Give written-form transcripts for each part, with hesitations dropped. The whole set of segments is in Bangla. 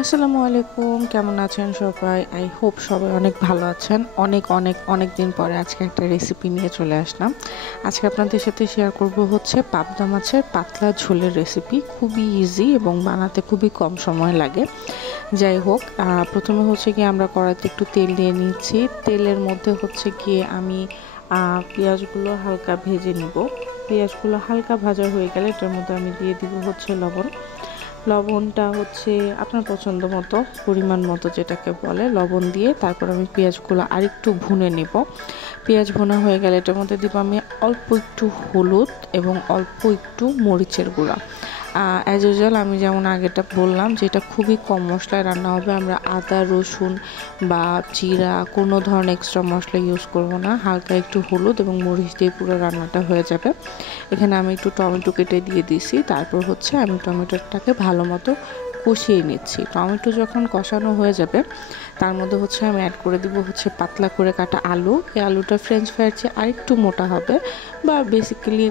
আসসালামু আলাইকুম, কেমন আছেন সবাই? আই হোপ সবাই অনেক ভালো আছেন। অনেক দিন পরে আজকে একটা রেসিপি নিয়ে চলে আসলাম। আজকে আপনাদের সাথে শেয়ার করব হচ্ছে পাবদা মাছের পাতলা ঝোলের রেসিপি। খুবই ইজি এবং বানাতে খুবই কম সময় লাগে। যাই হোক, প্রথমে হচ্ছে গিয়ে আমরা কড়াইতে একটু তেল দিয়ে নিচ্ছি। তেলের মধ্যে হচ্ছে গিয়ে আমি পেঁয়াজগুলো হালকা ভেজে নিব। পেঁয়াজগুলো হালকা ভাজা হয়ে গেলে এটার মধ্যে আমি দিয়ে দিব হচ্ছে লবণ। লবণটা হচ্ছে আপনার পছন্দ মতো, পরিমাণ মতো যেটাকে বলে লবণ দিয়ে তারপর আমি পেঁয়াজগুলো আরেকটু ভুনে নেব। পেঁয়াজ ভুনা হয়ে গেলে এটার মধ্যে দিব আমি অল্প একটু হলুদ এবং অল্প একটু মরিচের গুঁড়া। অ্যাজ ইউজুয়াল আমি যেমন আগেটা বললাম যে এটা খুবই কম মশলায় রান্না হবে। আমরা আদা রসুন বা জিরা কোনো ধরনের এক্সট্রা মশলা ইউজ করব না। হালকা একটু হলুদ এবং মরিচ দিয়ে পুরো রান্নাটা হয়ে যাবে। এখানে আমি একটু টমেটো কেটে দিয়ে দিছি। তারপর হচ্ছে আমি টমেটোটাকে ভালো মতো কষিয়ে নিচ্ছি। টমেটো যখন কষানো হয়ে যাবে তার মধ্যে হচ্ছে আমি অ্যাড করে দিব হচ্ছে পাতলা করে কাটা আলু। এই আলুটা ফ্রেঞ্চ ফ্রাইয়ের চেয়ে আরেকটু মোটা হবে, বা বেসিক্যালি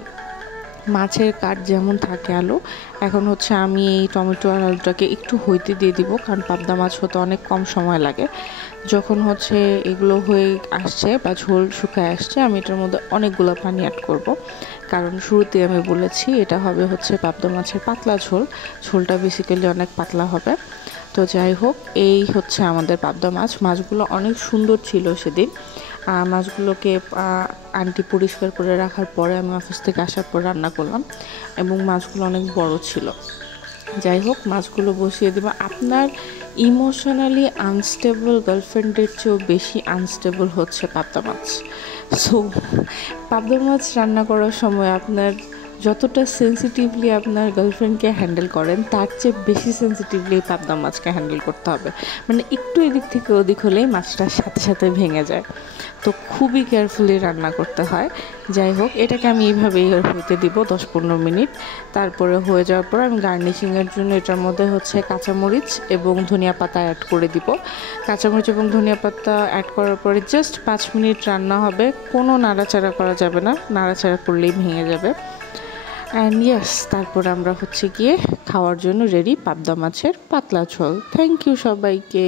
মাছের কাঠ যেমন থাকে আলু। এখন হচ্ছে আমি এই টমেটো আর আলুটাকে একটু হইতে দিয়ে দিব, কারণ পাবদা মাছ হতে অনেক কম সময় লাগে। যখন হচ্ছে এগুলো হয়ে আসছে বা ঝোল শুকায় আসছে, আমি এটার মধ্যে অনেকগুলো পানি অ্যাড করব, কারণ শুরুতে আমি বলেছি এটা হবে হচ্ছে পাবদা মাছের পাতলা ঝোল। ঝোলটা বেসিক্যালি অনেক পাতলা হবে। তো যাই হোক, এই হচ্ছে আমাদের পাবদা মাছ। মাছগুলো অনেক সুন্দর ছিল সেদিন। মাছগুলোকে আন্টি পরিষ্কার করে রাখার পরে আমি অফিস থেকে আসার পর রান্না করলাম, এবং মাছগুলো অনেক বড় ছিল। যাই হোক, মাছগুলো বসিয়ে দেবো। আপনার ইমোশনালি আনস্টেবল গার্লফ্রেন্ডের চেয়েও বেশি আনস্টেবল হচ্ছে পাবদা মাছ। সো পাবদা মাছ রান্না করার সময় আপনার যতটা সেন্সিটিভলি আপনার গার্লফ্রেন্ডকে হ্যান্ডেল করেন, তার চেয়ে বেশি সেন্সিটিভলি পাবদা মাছকে হ্যান্ডেল করতে হবে। মানে একটু এদিক থেকে ওদিক হলেই মাছটার সাথে সাথে ভেঙে যায়। তো খুবই কেয়ারফুলি রান্না করতে হয়। যাই হোক, এটাকে আমি এইভাবেই হইতে দিব 10-15 মিনিট। তারপরে হয়ে যাওয়ার পর আমি গার্নিশিংয়ের জন্য এটার মধ্যে হচ্ছে কাঁচামরিচ এবং ধনিয়া পাতা অ্যাড করে দিব। কাঁচামরিচ এবং ধনিয়া পাতা অ্যাড করার পরে জাস্ট 5 মিনিট রান্না হবে। কোনো নাড়াচাড়া করা যাবে না, নাড়াচাড়া করলেই ভেঙে যাবে। অ্যান্ড ইয়েস, তারপর আমরা হচ্ছে গিয়ে খাওয়ার জন্য রেডি পাবদা মাছের পাতলা ঝোল। থ্যাংক ইউ সবাইকে।